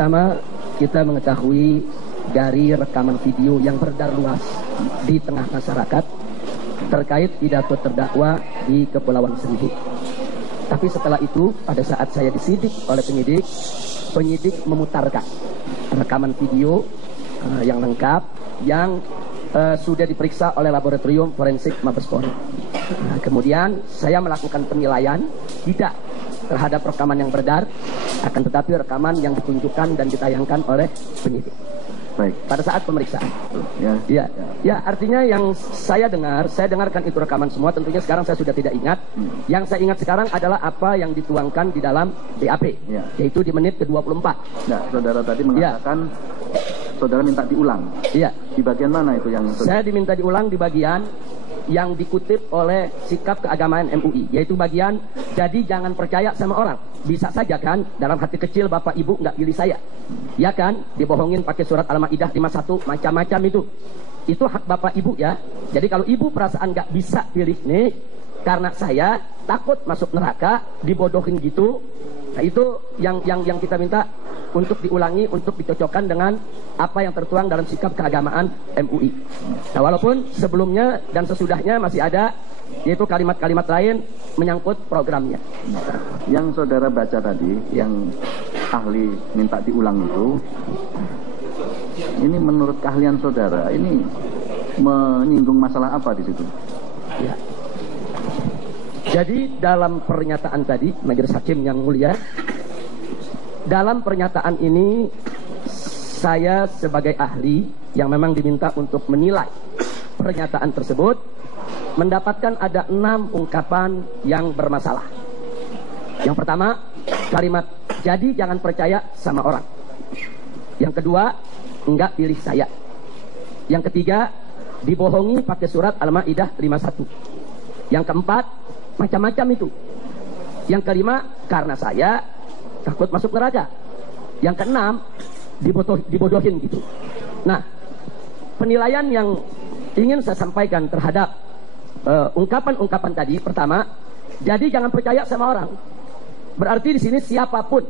pertama, kita mengetahui dari rekaman video yang beredar luas di tengah masyarakat terkait pidato terdakwa di Kepulauan Seribu. Tapi setelah itu, pada saat saya disidik oleh penyidik memutarkan rekaman video yang lengkap yang sudah diperiksa oleh laboratorium forensik Mabes Polri. Kemudian saya melakukan penilaian tidak terhadap rekaman yang beredar, akan tetapi rekaman yang ditunjukkan dan ditayangkan oleh penyidik. Baik. Pada saat pemeriksaan. Ya. Ya, artinya yang saya dengarkan itu rekaman semua. Tentunya sekarang saya sudah tidak ingat. Yang saya ingat sekarang adalah apa yang dituangkan di dalam BAP, yaitu di menit ke-24. Nah, saudara tadi mengatakan saudara minta diulang. Iya. Di bagian mana itu yang saya diminta diulang di bagian yang dikutip oleh sikap keagamaan MUI, yaitu bagian jadi jangan percaya sama orang. Bisa saja kan dalam hati kecil Bapak Ibu nggak pilih saya, ya kan, dibohongin pakai surat Al-Maidah 51 macam-macam itu hak Bapak Ibu ya. Jadi kalau Ibu perasaan nggak bisa pilih nih karena saya takut masuk neraka dibodohin gitu, nah itu yang kita minta untuk diulangi, untuk dicocokkan dengan apa yang tertuang dalam sikap keagamaan MUI. Nah, walaupun sebelumnya dan sesudahnya masih ada, yaitu kalimat-kalimat lain menyangkut programnya. Yang saudara baca tadi, yang ahli minta diulang itu, ini menurut keahlian saudara, ini menyinggung masalah apa di situ? Ya. Jadi dalam pernyataan tadi, Majelis Hakim yang mulia, dalam pernyataan ini saya sebagai ahli yang memang diminta untuk menilai pernyataan tersebut mendapatkan ada 6 ungkapan yang bermasalah. Yang pertama, kalimat jadi jangan percaya sama orang. Yang kedua, enggak pilih saya. Yang ketiga, dibohongi pakai surat Al-Maidah 51. Yang keempat, macam-macam itu. Yang kelima, karena saya takut masuk neraka. Yang keenam, dibodohin gitu. Nah, penilaian yang ingin saya sampaikan terhadap ungkapan-ungkapan tadi, pertama, jadi jangan percaya sama orang. Berarti di sini siapapun,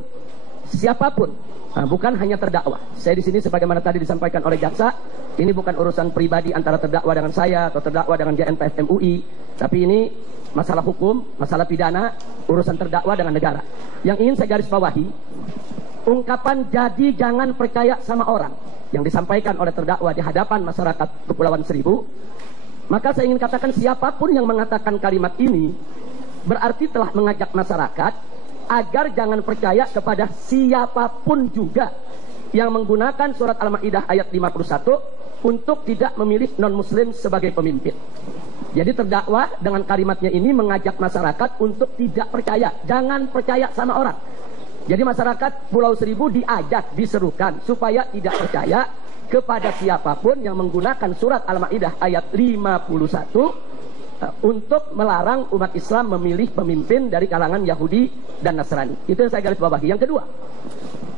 bukan hanya terdakwa. Saya di sini sebagaimana tadi disampaikan oleh jaksa, ini bukan urusan pribadi antara terdakwa dengan saya atau terdakwa dengan GNPF MUI, tapi ini masalah hukum, masalah pidana, urusan terdakwa dengan negara. Yang ingin saya garis bawahi, ungkapan jadi jangan percaya sama orang yang disampaikan oleh terdakwa di hadapan masyarakat Kepulauan Seribu, maka saya ingin katakan siapapun yang mengatakan kalimat ini berarti telah mengajak masyarakat agar jangan percaya kepada siapapun juga yang menggunakan surat Al-Maidah ayat 51 untuk tidak memilih non-muslim sebagai pemimpin. Jadi terdakwa dengan kalimatnya ini mengajak masyarakat untuk tidak percaya, jangan percaya sama orang. Jadi masyarakat Pulau Seribu diajak, diserukan supaya tidak percaya kepada siapapun yang menggunakan surat Al-Maidah ayat 51 untuk melarang umat Islam memilih pemimpin dari kalangan Yahudi dan Nasrani. Itu yang saya garis bawahi. Yang kedua,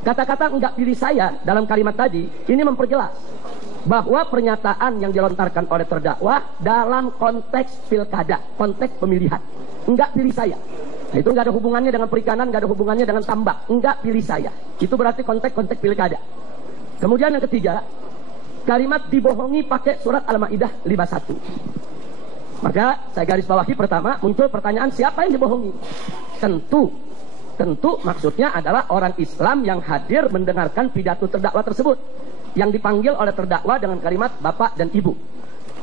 kata-kata enggak pilih saya dalam kalimat tadi ini memperjelas bahwa pernyataan yang dilontarkan oleh terdakwa dalam konteks pilkada, konteks pemilihan. Enggak pilih saya. Nah, itu enggak ada hubungannya dengan perikanan, enggak ada hubungannya dengan tambak. Enggak pilih saya. Itu berarti konteks pilkada. Kemudian yang ketiga, kalimat dibohongi pakai surat Al-Maidah 51. Maka saya garis bawahi, pertama muncul pertanyaan siapa yang dibohongi? Tentu maksudnya adalah orang Islam yang hadir mendengarkan pidato terdakwa tersebut, yang dipanggil oleh terdakwa dengan kalimat Bapak dan Ibu.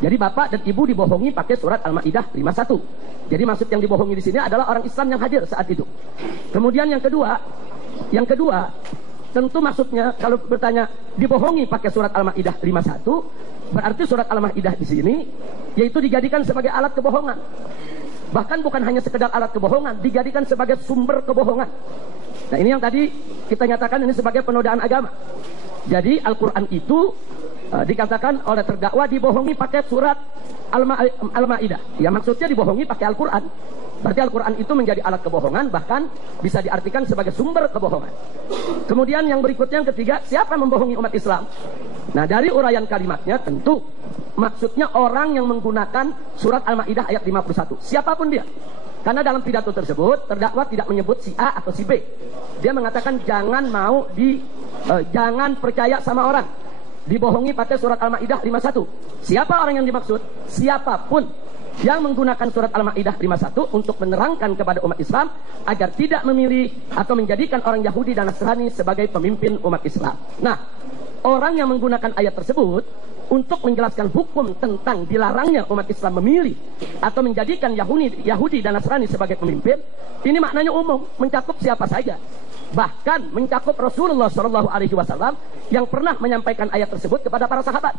Jadi Bapak dan Ibu dibohongi pakai surat Al-Maidah 51. Jadi maksud yang dibohongi di sini adalah orang Islam yang hadir saat itu. Kemudian yang kedua, tentu maksudnya kalau bertanya dibohongi pakai surat Al-Maidah 51, berarti surat Al-Maidah di sini yaitu dijadikan sebagai alat kebohongan. Bahkan bukan hanya sekedar alat kebohongan, dijadikan sebagai sumber kebohongan. Nah, ini yang tadi kita nyatakan ini sebagai penodaan agama. Jadi Al-Quran itu dikatakan oleh terdakwa dibohongi pakai surat Al-Maidah. Ya maksudnya dibohongi pakai Al-Quran. Berarti Al-Quran itu menjadi alat kebohongan, bahkan bisa diartikan sebagai sumber kebohongan. Kemudian yang berikutnya, yang ketiga, siapa membohongi umat Islam? Nah, dari uraian kalimatnya tentu maksudnya orang yang menggunakan surat Al-Maidah ayat 51. Siapapun dia. Karena dalam pidato tersebut terdakwa tidak menyebut si A atau si B. Dia mengatakan jangan mau jangan percaya sama orang. Dibohongi pakai surat Al-Maidah 51. Siapa orang yang dimaksud? Siapapun yang menggunakan surat Al-Maidah 51 untuk menerangkan kepada umat Islam agar tidak memilih atau menjadikan orang Yahudi dan Nasrani sebagai pemimpin umat Islam. Nah, orang yang menggunakan ayat tersebut untuk menjelaskan hukum tentang dilarangnya umat Islam memilih atau menjadikan Yahudi dan Nasrani sebagai pemimpin, ini maknanya umum, mencakup siapa saja. Bahkan mencakup Rasulullah SAW yang pernah menyampaikan ayat tersebut kepada para sahabat.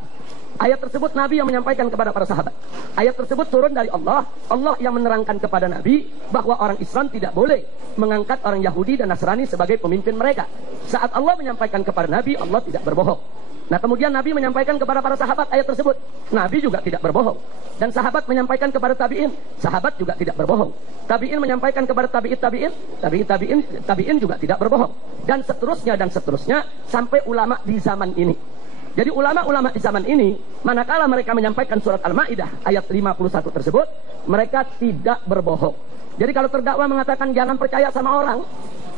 Ayat tersebut Nabi yang menyampaikan kepada para sahabat. Ayat tersebut turun dari Allah. Allah yang menerangkan kepada Nabi bahwa orang Islam tidak boleh mengangkat orang Yahudi dan Nasrani sebagai pemimpin mereka. Saat Allah menyampaikan kepada Nabi, Allah tidak berbohong. Nah, kemudian Nabi menyampaikan kepada para sahabat ayat tersebut. Nabi juga tidak berbohong. Dan sahabat menyampaikan kepada tabi'in. Sahabat juga tidak berbohong. Tabi'in menyampaikan kepada tabi'in juga tidak berbohong. Dan seterusnya sampai ulama di zaman ini. Jadi ulama-ulama di zaman ini, manakala mereka menyampaikan surat Al-Maidah ayat 51 tersebut, mereka tidak berbohong. Jadi kalau terdakwa mengatakan jangan percaya sama orang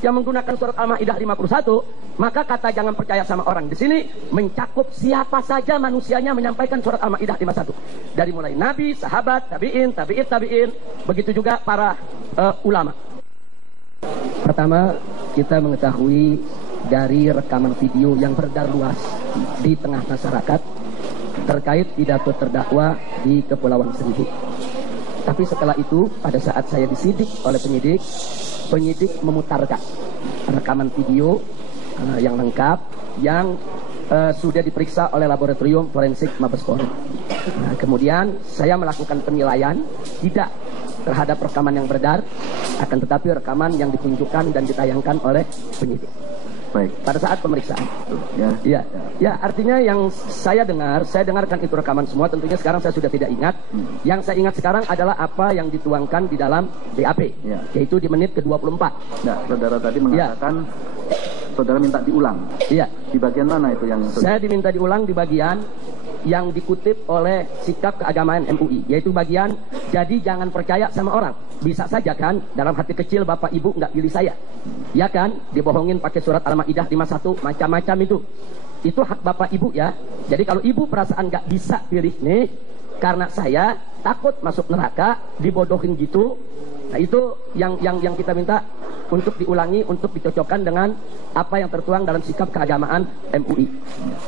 yang menggunakan surat Al-Maidah 51, maka kata jangan percaya sama orang di sini mencakup siapa saja manusianya menyampaikan surat Al-Maidah 51. Dari mulai nabi, sahabat, tabi'in, begitu juga para ulama. Pertama, kita mengetahui dari rekaman video yang beredar luas di tengah masyarakat terkait pidato terdakwa di Kepulauan Seribu. Tapi setelah itu, pada saat saya disidik oleh penyidik memutarkan rekaman video yang lengkap yang sudah diperiksa oleh laboratorium forensik Mabes Polri. Nah, kemudian saya melakukan penilaian tidak terhadap rekaman yang beredar, akan tetapi rekaman yang ditunjukkan dan ditayangkan oleh penyidik. Baik. Pada saat pemeriksaan. Ya, artinya yang saya dengarkan itu rekaman semua. Tentunya sekarang saya sudah tidak ingat. Yang saya ingat sekarang adalah apa yang dituangkan di dalam BAP, yaitu di menit ke-24. Nah, saudara tadi mengatakan saudara minta diulang. Iya. Di bagian mana itu yang saya diminta diulang? Di bagian yang dikutip oleh sikap keagamaan MUI, yaitu bagian jadi jangan percaya sama orang. Bisa saja kan dalam hati kecil Bapak Ibu nggak pilih saya, ya kan, dibohongin pakai surat Al-Maidah 51 macam-macam itu hak Bapak Ibu ya. Jadi kalau Ibu perasaan nggak bisa pilih nih karena saya takut masuk neraka dibodohin gitu, nah itu yang kita minta untuk diulangi, untuk dicocokkan dengan apa yang tertuang dalam sikap keagamaan MUI.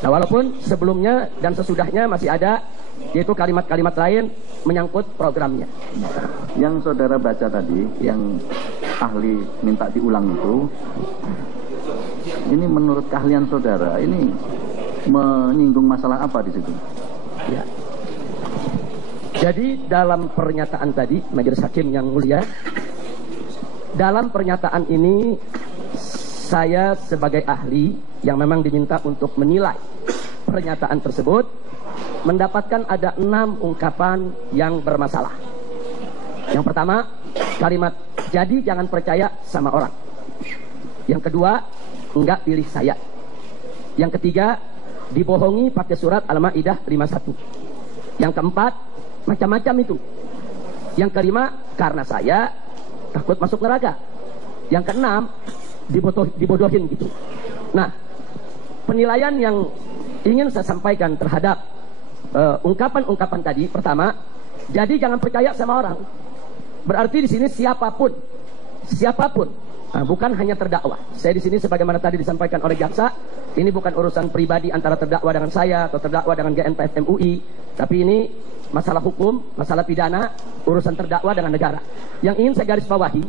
Nah, walaupun sebelumnya dan sesudahnya masih ada, yaitu kalimat-kalimat lain menyangkut programnya. Yang saudara baca tadi, yang ahli minta diulang itu, ini menurut keahlian saudara, ini menyinggung masalah apa di situ? Ya. Jadi dalam pernyataan tadi, Majelis Hakim yang mulia, dalam pernyataan ini saya sebagai ahli yang memang diminta untuk menilai pernyataan tersebut mendapatkan ada 6 ungkapan yang bermasalah. Yang pertama, kalimat jadi jangan percaya sama orang. Yang kedua, enggak pilih saya. Yang ketiga, dibohongi pakai surat Al-Maidah 51. Yang keempat, macam-macam itu. Yang kelima, karena saya takut masuk neraka. Yang keenam, dibodohin gitu. Nah, penilaian yang ingin saya sampaikan terhadap ungkapan-ungkapan tadi, pertama, jadi jangan percaya sama orang. Berarti di sini siapapun, bukan hanya terdakwa. Saya di sini sebagaimana tadi disampaikan oleh jaksa, ini bukan urusan pribadi antara terdakwa dengan saya atau terdakwa dengan GNPF MUI, tapi ini masalah hukum, masalah pidana, urusan terdakwa dengan negara. Yang ingin saya garis bawahi,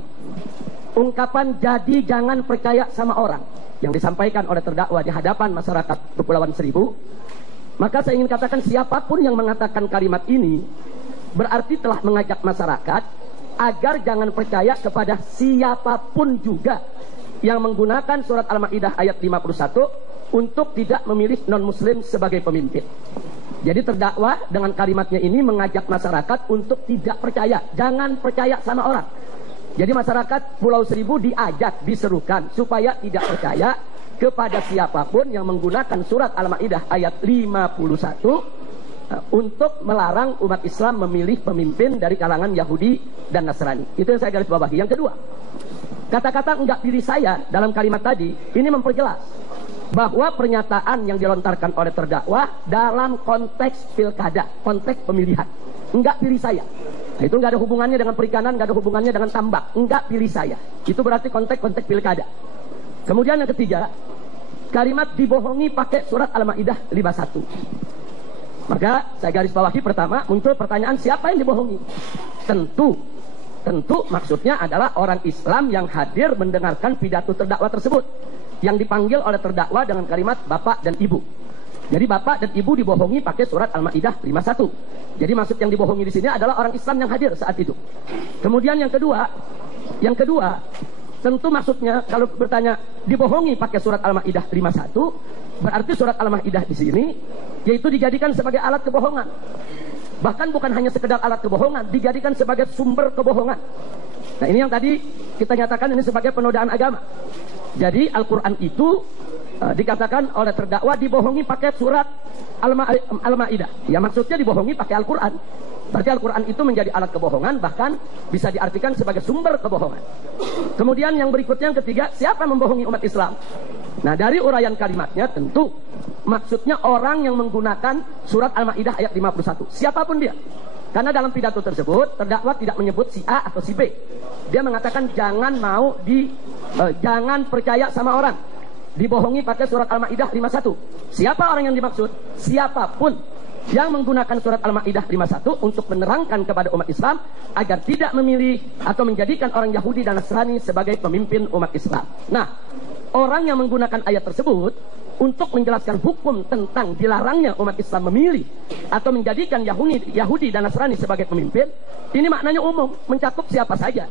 ungkapan jadi jangan percaya sama orang yang disampaikan oleh terdakwa di hadapan masyarakat Kepulauan Seribu, maka saya ingin katakan siapapun yang mengatakan kalimat ini berarti telah mengajak masyarakat agar jangan percaya kepada siapapun juga yang menggunakan surat Al-Maidah ayat 51 untuk tidak memilih non-muslim sebagai pemimpin. Jadi terdakwa dengan kalimatnya ini mengajak masyarakat untuk tidak percaya, jangan percaya sama orang. Jadi masyarakat Pulau Seribu diajak, diserukan supaya tidak percaya kepada siapapun yang menggunakan surat Al-Maidah ayat 51 untuk melarang umat Islam memilih pemimpin dari kalangan Yahudi dan Nasrani. Itu yang saya garis bawahi. Yang kedua, kata-kata enggak pilih saya dalam kalimat tadi ini memperjelas bahwa pernyataan yang dilontarkan oleh terdakwa dalam konteks pilkada, konteks pemilihan, enggak pilih saya. Nah, itu enggak ada hubungannya dengan perikanan, enggak ada hubungannya dengan tambak, enggak pilih saya. Itu berarti konteks pilkada. Kemudian yang ketiga, kalimat dibohongi pakai surat Al-Maidah 51. Maka saya garis bawahi, pertama muncul pertanyaan, siapa yang dibohongi? Tentu maksudnya adalah orang Islam yang hadir mendengarkan pidato terdakwa tersebut, yang dipanggil oleh terdakwa dengan kalimat bapak dan ibu. Jadi bapak dan ibu dibohongi pakai surat Al-Maidah 51. Jadi maksud yang dibohongi di sini adalah orang Islam yang hadir saat itu. Kemudian yang kedua, tentu maksudnya kalau bertanya dibohongi pakai surat Al-Maidah 51, berarti surat Al-Maidah di sini yaitu dijadikan sebagai alat kebohongan. Bahkan bukan hanya sekedar alat kebohongan, dijadikan sebagai sumber kebohongan. Nah, ini yang tadi kita nyatakan ini sebagai penodaan agama. Jadi Al-Quran itu dikatakan oleh terdakwa dibohongi pakai surat Al-Maidah. Ya, maksudnya dibohongi pakai Al-Quran. Berarti Al-Quran itu menjadi alat kebohongan, bahkan bisa diartikan sebagai sumber kebohongan. Kemudian yang berikutnya, yang ketiga, siapa membohongi umat Islam? Nah, dari uraian kalimatnya tentu maksudnya orang yang menggunakan surat Al-Maidah ayat 51, siapapun dia. Karena dalam pidato tersebut terdakwa tidak menyebut si A atau si B. Dia mengatakan jangan percaya sama orang, dibohongi pakai surat Al-Maidah 51. Siapa orang yang dimaksud? Siapapun yang menggunakan surat Al-Maidah 51 untuk menerangkan kepada umat Islam agar tidak memilih atau menjadikan orang Yahudi dan Nasrani sebagai pemimpin umat Islam. Nah, orang yang menggunakan ayat tersebut untuk menjelaskan hukum tentang dilarangnya umat Islam memilih atau menjadikan Yahudi dan Nasrani sebagai pemimpin, ini maknanya umum, mencakup siapa saja.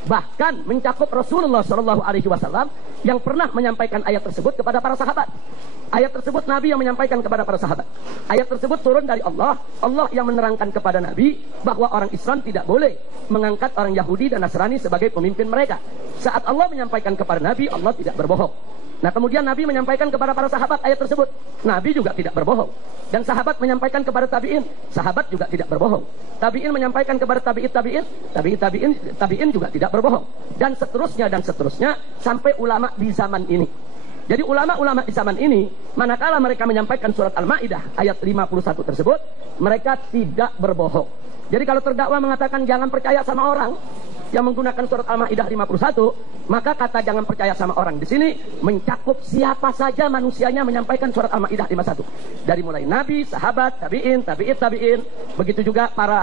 Bahkan mencakup Rasulullah SAW yang pernah menyampaikan ayat tersebut kepada para sahabat. Ayat tersebut Nabi yang menyampaikan kepada para sahabat. Ayat tersebut turun dari Allah. Allah yang menerangkan kepada Nabi bahwa orang Islam tidak boleh mengangkat orang Yahudi dan Nasrani sebagai pemimpin mereka. Saat Allah menyampaikan kepada Nabi, Allah tidak berbohong. Nah, kemudian Nabi menyampaikan kepada para sahabat ayat tersebut, Nabi juga tidak berbohong. Dan sahabat menyampaikan kepada tabi'in, sahabat juga tidak berbohong. Tabi'in menyampaikan kepada tabi'in juga tidak berbohong. Dan seterusnya sampai ulama di zaman ini. Jadi ulama-ulama di zaman ini, manakala mereka menyampaikan surat Al-Maidah ayat 51 tersebut, mereka tidak berbohong. Jadi kalau terdakwa mengatakan jangan percaya sama orang yang menggunakan surat Al-Maidah 51, maka kata jangan percaya sama orang di sini mencakup siapa saja manusianya menyampaikan surat Al-Maidah 51. Dari mulai nabi, sahabat, tabi'in, begitu juga para